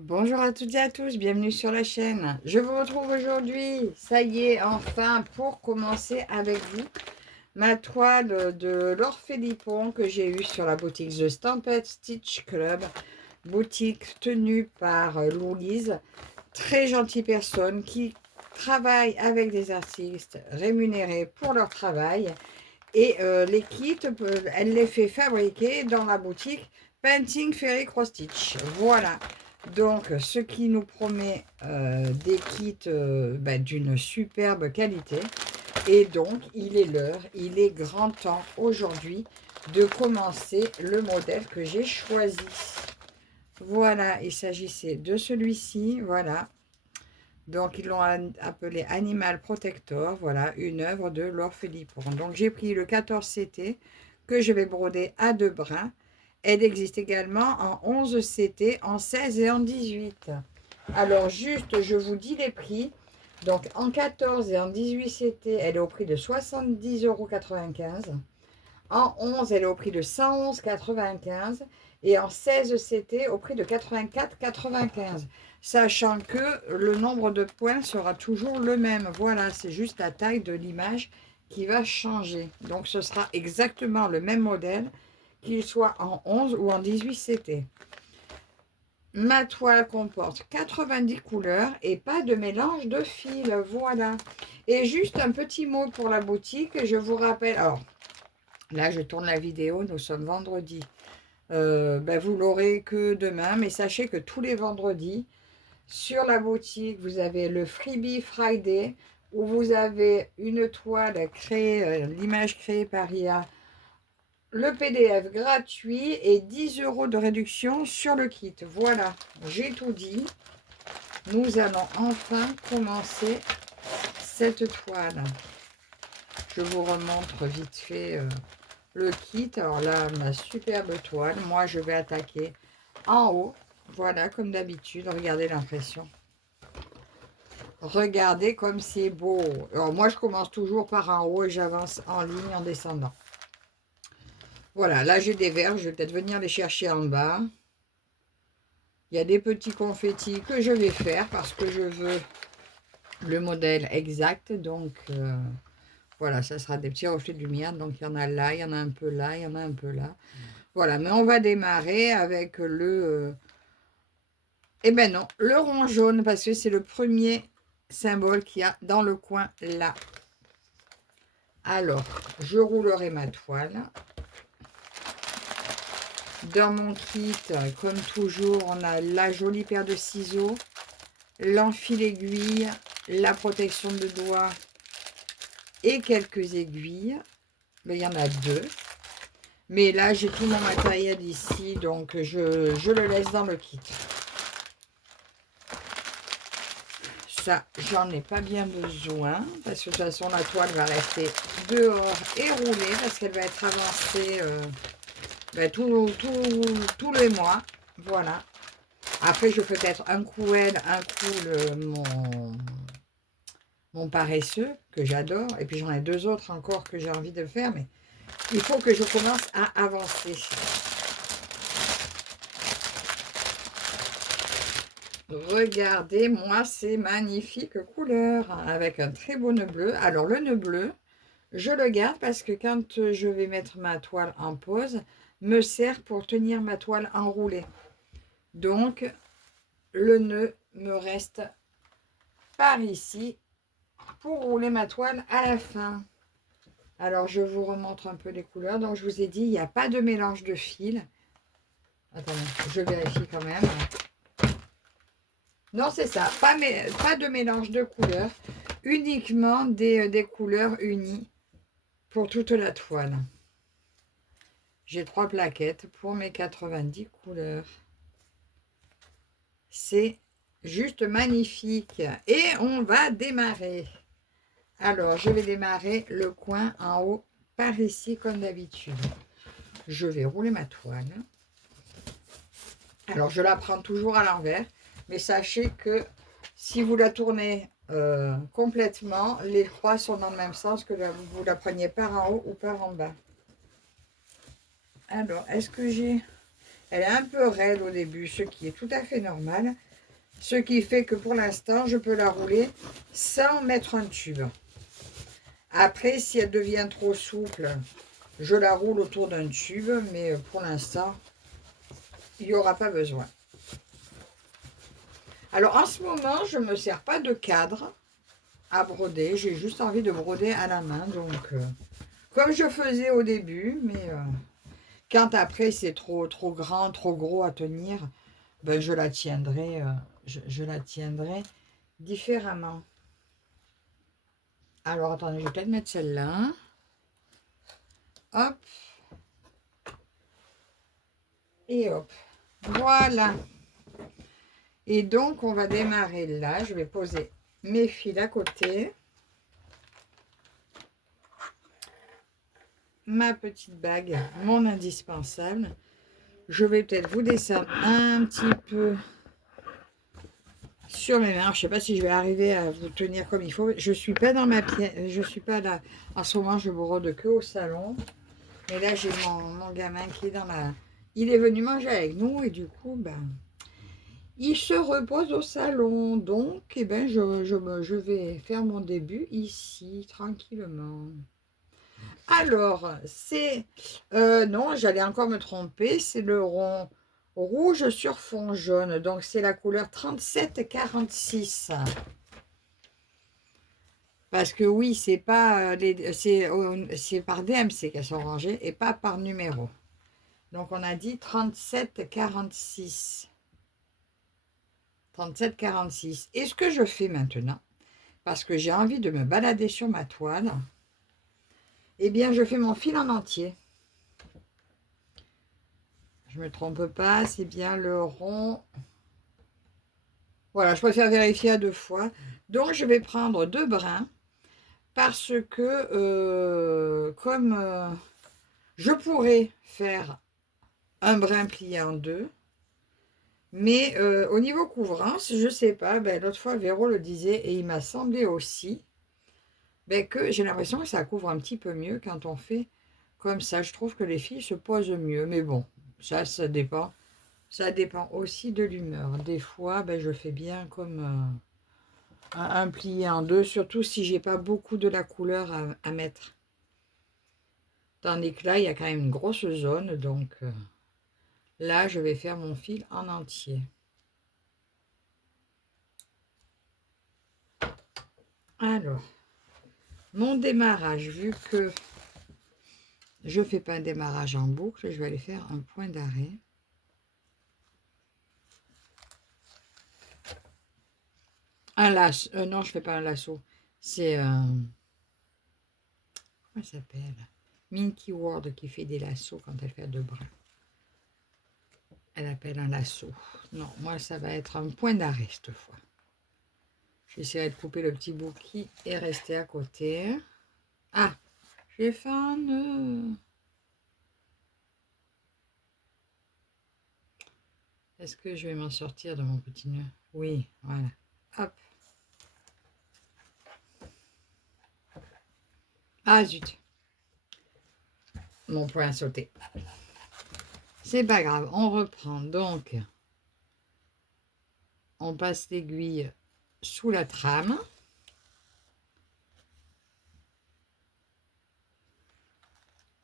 Bonjour à toutes et à tous, bienvenue sur la chaîne. Je vous retrouve aujourd'hui, ça y est, enfin, pour commencer avec vous, ma toile de l'Orphélippon que j'ai eue sur la boutique The Stampede Stitch Club, boutique tenue par Louise, très gentille personne qui travaille avec des artistes rémunérés pour leur travail. Et les kits, elle les fait fabriquer dans la boutique Painting Fairy Cross Stitch. Voilà. Donc, ce qui nous promet des kits d'une superbe qualité. Et donc, il est l'heure, il est grand temps aujourd'hui de commencer le modèle que j'ai choisi. Voilà, il s'agissait de celui-ci, voilà. Donc, ils l'ont appelé Animal Protector, voilà, une œuvre de Laure Philippon. Donc, j'ai pris le 14 CT que je vais broder à 2 brins. Elle existe également en 11 CT, en 16 et en 18. Alors, juste, je vous dis les prix. Donc, en 14 et en 18 CT, elle est au prix de 70,95 €. En 11, elle est au prix de 111,95 € et en 16 CT au prix de 84,95 €. Sachant que le nombre de points sera toujours le même. Voilà, c'est juste la taille de l'image qui va changer. Donc ce sera exactement le même modèle, qu'il soit en 11 ou en 18 CT. Ma toile comporte 90 couleurs et pas de mélange de fils. Voilà. Et juste un petit mot pour la boutique. Je vous rappelle, alors là, je tourne la vidéo, nous sommes vendredi. Vous l'aurez que demain, mais sachez que tous les vendredis, sur la boutique, vous avez le Freebie Friday, où vous avez une toile créée, l'image créée par IA, le PDF gratuit et 10 € de réduction sur le kit. Voilà, j'ai tout dit. Nous allons enfin commencer cette toile. Je vous remontre vite fait le kit. Alors là, ma superbe toile. Moi, je vais attaquer en haut. Voilà, comme d'habitude. Regardez l'impression. Regardez comme c'est beau. Alors moi, je commence toujours par en haut et j'avance en ligne en descendant. Voilà, là, j'ai des verres. Je vais peut-être venir les chercher en bas. Il y a des petits confettis que je vais faire parce que je veux le modèle exact. Donc, voilà, ça sera des petits reflets de lumière. Donc, il y en a là, il y en a un peu là, il y en a un peu là. Voilà, mais on va démarrer avec le... eh ben non, le rond jaune, parce que c'est le premier symbole qu'il y a dans le coin là. Alors, je roulerai ma toile. Dans mon kit, comme toujours, on a la jolie paire de ciseaux, l'enfil aiguille, la protection de doigts et quelques aiguilles. Mais il y en a deux. Mais là, j'ai tout mon matériel ici, donc je le laisse dans le kit. Ça, j'en ai pas bien besoin, parce que de toute façon, la toile va rester dehors et rouler, parce qu'elle va être avancée tous les mois. Voilà. Après, je fais peut-être un coup elle, un coup mon paresseux, que j'adore. Et puis, j'en ai deux autres encore que j'ai envie de faire, mais il faut que je commence à avancer. Regardez, moi, ces magnifiques couleurs, avec un très beau nœud bleu. Alors, le nœud bleu, je le garde parce que quand je vais mettre ma toile en pause, me sert pour tenir ma toile enroulée. Donc, le nœud me reste par ici pour rouler ma toile à la fin. Alors, je vous remontre un peu les couleurs. Donc, je vous ai dit, il n'y a pas de mélange de fils. Attendez, je vérifie quand même. Non, c'est ça. Pas de mélange de couleurs. Uniquement des couleurs unies pour toute la toile. J'ai 3 plaquettes pour mes 90 couleurs. C'est juste magnifique. Et on va démarrer. Alors, je vais démarrer le coin en haut par ici comme d'habitude. Je vais rouler ma toile. Alors, je la prends toujours à l'envers. Mais sachez que si vous la tournez complètement, les croix sont dans le même sens que vous la preniez par en haut ou par en bas. Alors, est-ce que j'ai... Elle est un peu raide au début, ce qui est tout à fait normal. Ce qui fait que pour l'instant, je peux la rouler sans mettre un tube. Après, si elle devient trop souple, je la roule autour d'un tube, mais pour l'instant, il n'y aura pas besoin. Alors en ce moment, je ne me sers pas de cadre à broder. J'ai juste envie de broder à la main. Donc, comme je faisais au début, mais quand après c'est trop grand, trop gros à tenir, ben, je la tiendrai, je la tiendrai différemment. Alors attendez, je vais peut-être mettre celle-là. Hop. Et hop. Voilà. Et donc, on va démarrer là. Je vais poser mes fils à côté. Ma petite bague, mon indispensable. Je vais peut-être vous descendre un petit peu sur mes mains. Je ne sais pas si je vais arriver à vous tenir comme il faut. Je ne suis pas dans ma pièce. Je suis pas là. En ce moment, je brode que au salon. Mais là, j'ai mon gamin qui est dans la... Il est venu manger avec nous et du coup, ben, il se repose au salon. Donc, eh ben, je vais faire mon début ici, tranquillement. Alors, c'est... non, j'allais encore me tromper. C'est le rond rouge sur fond jaune. Donc, c'est la couleur 3746. Parce que oui, c'est pas c'est par DMC qu'elles sont rangées et pas par numéro. Donc, on a dit 3746. 3746. Et ce que je fais maintenant, parce que j'ai envie de me balader sur ma toile, eh bien, je fais mon fil en entier. Je ne me trompe pas, c'est bien le rond. Voilà, je préfère vérifier à 2 fois. Donc, je vais prendre 2 brins parce que, comme je pourrais faire un brin plié en 2, mais au niveau couvrance, je ne sais pas, ben, l'autre fois, Véro le disait et il m'a semblé aussi ben, que j'ai l'impression que ça couvre un petit peu mieux quand on fait comme ça. Je trouve que les filles se posent mieux, mais bon, ça dépend. Ça dépend aussi de l'humeur. Des fois, ben, je fais bien comme un plié en 2, surtout si j'ai pas beaucoup de la couleur à mettre. Tandis que là, il y a quand même une grosse zone, donc là, je vais faire mon fil en entier. Alors, mon démarrage, vu que je fais pas un démarrage en boucle, je vais aller faire un point d'arrêt. Un lasso, non, je fais pas un lasso. C'est, comment ça s'appelle? Minky Ward qui fait des lassos quand elle fait 2 brins. Elle appelle un lasso. Non, moi, ça va être un point d'arrêt cette fois. J'essaierai de couper le petit bout qui est resté à côté. Ah, j'ai fait un nœud. Est-ce que je vais m'en sortir de mon petit nœud? Oui, voilà. Hop. Ah, zut. Mon point a sauté. C'est pas grave, on reprend. Donc, on passe l'aiguille sous la trame.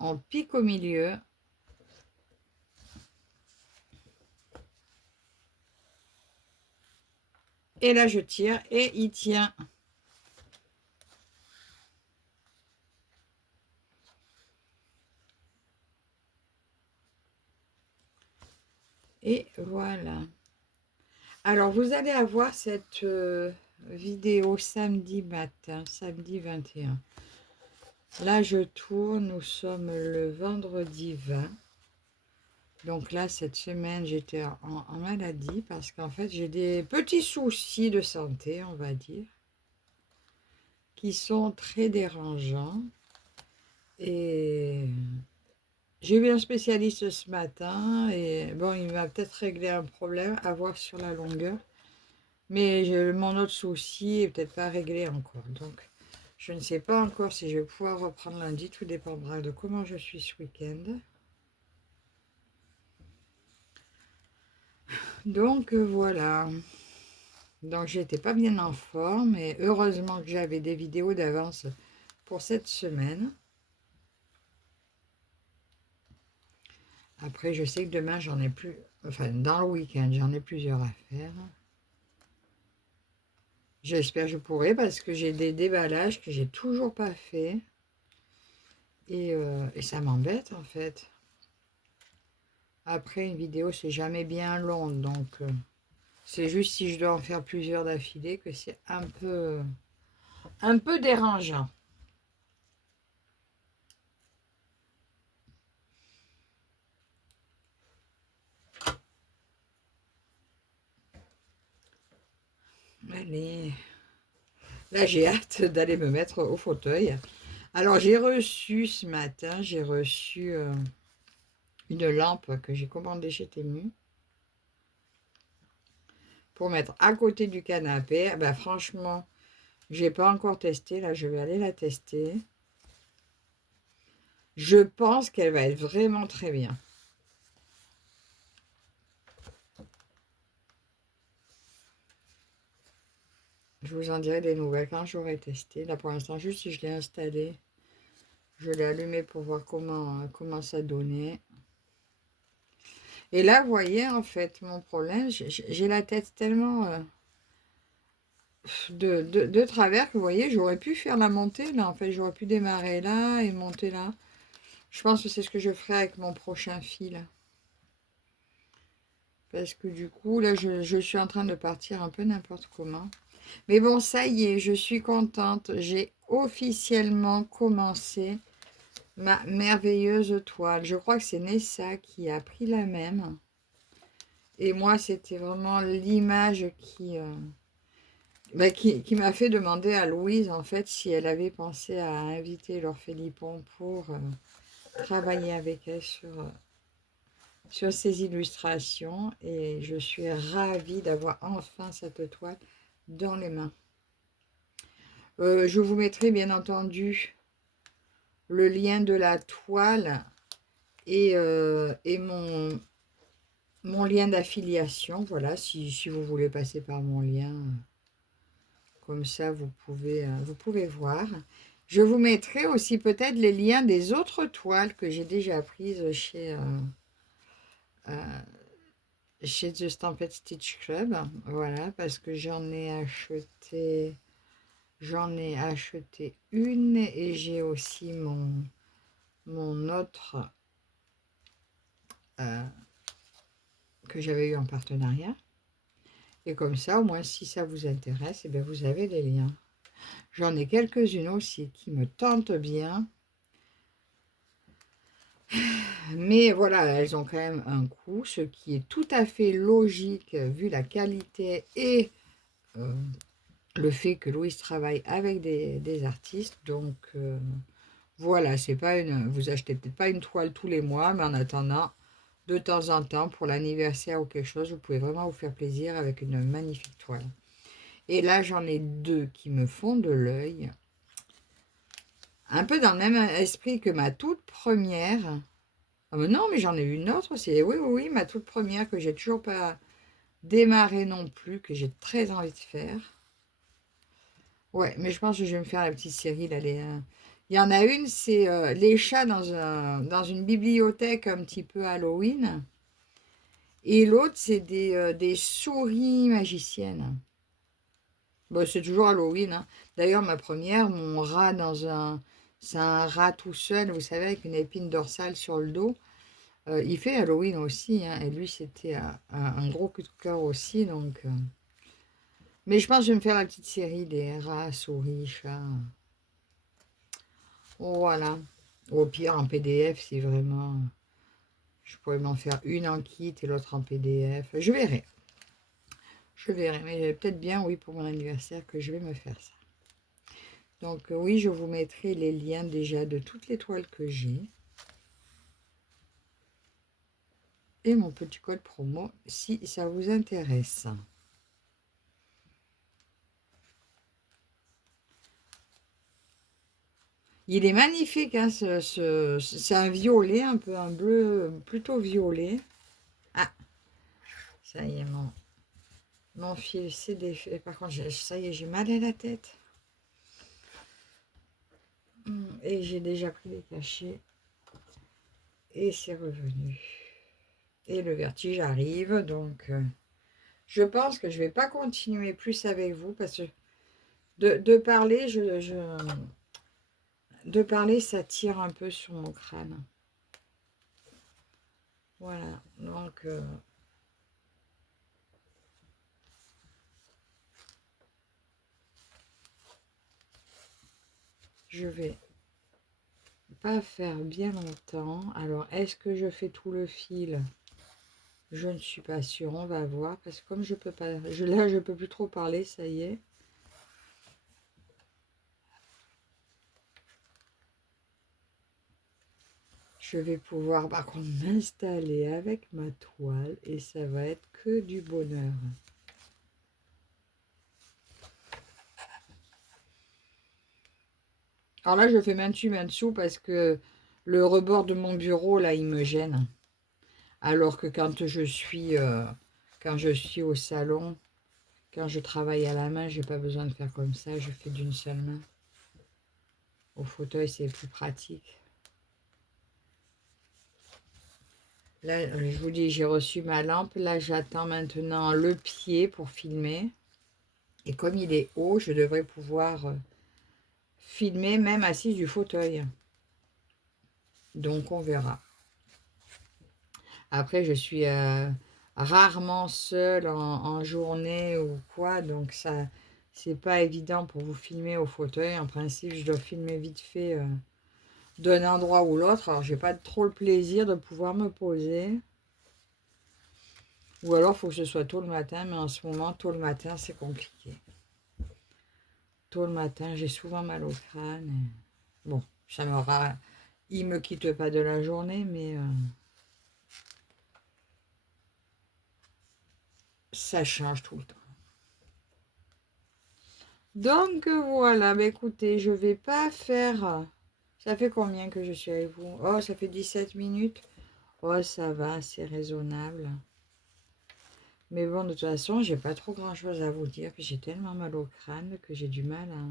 On pique au milieu. Et là, je tire et il tient. Et voilà. Alors, vous allez avoir cette vidéo samedi matin, samedi 21. Là, je tourne, nous sommes le vendredi 20. Donc là, cette semaine, j'étais en maladie parce qu'en fait, j'ai des petits soucis de santé, on va dire, qui sont très dérangeants. Et j'ai vu un spécialiste ce matin et bon, il m'a peut-être réglé un problème à voir sur la longueur. Mais mon autre souci est peut-être pas réglé encore. Donc, je ne sais pas encore si je vais pouvoir reprendre lundi. Tout dépendra de comment je suis ce week-end. Donc voilà. Donc j'étais pas bien en forme et heureusement que j'avais des vidéos d'avance pour cette semaine. Après, je sais que demain, j'en ai plus... Enfin, dans le week-end, j'en ai plusieurs à faire. J'espère que je pourrai parce que j'ai des déballages que j'ai toujours pas fait. Et ça m'embête, en fait. Après, une vidéo, c'est jamais bien long. Donc, c'est juste si je dois en faire plusieurs d'affilée que c'est un peu dérangeant. Allez. Là, j'ai hâte d'aller me mettre au fauteuil. Alors, j'ai reçu ce matin, j'ai reçu une lampe que j'ai commandée chez Temu pour mettre à côté du canapé. Ah ben, franchement, j'ai pas encore testé. Là, je vais aller la tester. Je pense qu'elle va être vraiment très bien. Je vous en dirai des nouvelles quand j'aurai testé. Là, pour l'instant, juste si je l'ai installé, je l'ai allumé pour voir comment ça donnait. Et là, vous voyez, en fait, mon problème, j'ai la tête tellement de travers que, vous voyez, j'aurais pu faire la montée, là. En fait, j'aurais pu démarrer là et monter là. Je pense que c'est ce que je ferai avec mon prochain fil. Parce que du coup, là, je suis en train de partir un peu n'importe comment. Mais bon, ça y est, je suis contente. J'ai officiellement commencé ma merveilleuse toile. Je crois que c'est Nessa qui a pris la même. Et moi, c'était vraiment l'image qui m'a fait demander à Louise, en fait, si elle avait pensé à inviter Laure Philippon pour travailler avec elle sur ces illustrations. Et je suis ravie d'avoir enfin cette toile dans les mains. Je vous mettrai bien entendu le lien de la toile et mon lien d'affiliation. Voilà, si vous voulez passer par mon lien, comme ça vous pouvez voir. Je vous mettrai aussi peut-être les liens des autres toiles que j'ai déjà prises chez The Stamped Stitch Club. Voilà, parce que j'en ai acheté une et j'ai aussi mon autre que j'avais eu en partenariat. Et comme ça, au moins, si ça vous intéresse, eh bien, vous avez les liens. J'en ai quelques-unes aussi qui me tentent bien. Mais voilà, elles ont quand même un coût, ce qui est tout à fait logique vu la qualité et le fait que Louise travaille avec des artistes. Donc voilà, c'est pas vous achetez peut-être pas une toile tous les mois, mais en attendant, de temps en temps, pour l'anniversaire ou quelque chose, vous pouvez vraiment vous faire plaisir avec une magnifique toile. Et là, j'en ai deux qui me font de l'œil. Un peu dans le même esprit que ma toute première. Ah mais non, mais j'en ai une autre. C'est oui, ma toute première que j'ai toujours pas démarré non plus, que j'ai très envie de faire. Ouais, mais je pense que je vais me faire la petite série. Là, il y en a une, c'est les chats dans une bibliothèque un petit peu Halloween. Et l'autre, c'est des souris magiciennes. Bon, c'est toujours Halloween, hein. D'ailleurs, ma première, mon rat c'est un rat tout seul, vous savez, avec une épine dorsale sur le dos. Il fait Halloween aussi, hein, et lui, c'était un gros coup de cœur aussi. Donc, mais je pense que je vais me faire la petite série des rats, souris, chats. Voilà. Au pire, en PDF, si vraiment... Je pourrais m'en faire une en kit et l'autre en PDF. Je verrai. Je verrai. Mais peut-être bien, oui, pour mon anniversaire, que je vais me faire ça. Donc oui, je vous mettrai les liens déjà de toutes les toiles que j'ai. Et mon petit code promo si ça vous intéresse. Il est magnifique, hein, c'est un violet, un peu un bleu plutôt violet. Ah, Ça y est, mon fil s'est défait. Par contre, ça y est, j'ai mal à la tête. Et j'ai déjà pris des cachets. Et c'est revenu. Et le vertige arrive, donc je pense que je vais pas continuer plus avec vous parce que de parler, de parler, ça tire un peu sur mon crâne. Voilà, donc je vais pas faire bien longtemps. Alors, est-ce que je fais tout le fil? Je ne suis pas sûre, on va voir. Parce que comme je peux pas, là, je peux plus trop parler, ça y est. Je vais pouvoir par contre m'installer avec ma toile et ça va être que du bonheur. Alors là, je fais main dessus, main dessous parce que le rebord de mon bureau, là, il me gêne. Alors que quand je suis au salon, quand je travaille à la main, j'ai pas besoin de faire comme ça, je fais d'une seule main. Au fauteuil, c'est plus pratique. Là, je vous dis, j'ai reçu ma lampe. Là, j'attends maintenant le pied pour filmer. Et comme il est haut, je devrais pouvoir filmer même assise du fauteuil. Donc, on verra. Après, je suis rarement seule en journée ou quoi. Donc, ça, c'est pas évident pour vous filmer au fauteuil. En principe, je dois filmer vite fait d'un endroit ou l'autre. Alors, j'ai pas trop le plaisir de pouvoir me poser. Ou alors, il faut que ce soit tôt le matin. Mais en ce moment, tôt le matin, c'est compliqué. Tôt le matin, j'ai souvent mal au crâne. Bon, ça m'aura... Il me quitte pas de la journée, mais ça change tout le temps. Donc voilà, bah, écoutez, je vais pas faire... Ça fait combien que je suis avec vous? Oh, ça fait 17 minutes. Oh, ça va, c'est raisonnable. Mais bon, de toute façon, j'ai pas trop grand-chose à vous dire. Puis j'ai tellement mal au crâne que j'ai du mal à...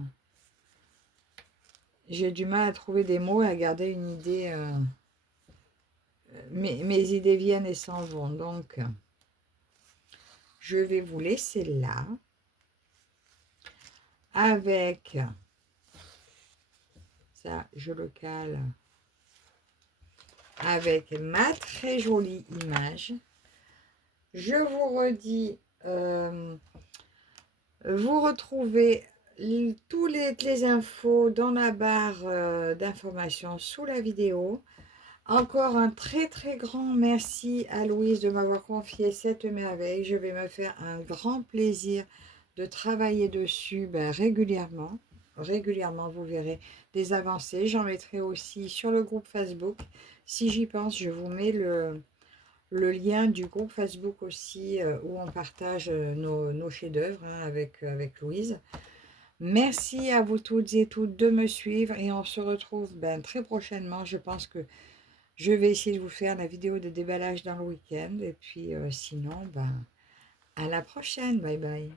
J'ai du mal à trouver des mots et à garder une idée. Mes idées viennent et s'en vont. Donc, je vais vous laisser là. Avec... Ça, je le cale. Avec ma très jolie image. Je vous redis, vous retrouvez toutes les infos dans la barre d'informations sous la vidéo. Encore un très très grand merci à Louise de m'avoir confié cette merveille. Je vais me faire un grand plaisir de travailler dessus régulièrement. Régulièrement, vous verrez des avancées. J'en mettrai aussi sur le groupe Facebook. Si j'y pense, je vous mets le lien du groupe Facebook aussi où on partage nos chefs-d'œuvre avec Louise. Merci à vous toutes et toutes de me suivre et on se retrouve très prochainement. Je pense que je vais essayer de vous faire la vidéo de déballage dans le week-end et puis sinon, à la prochaine. Bye bye.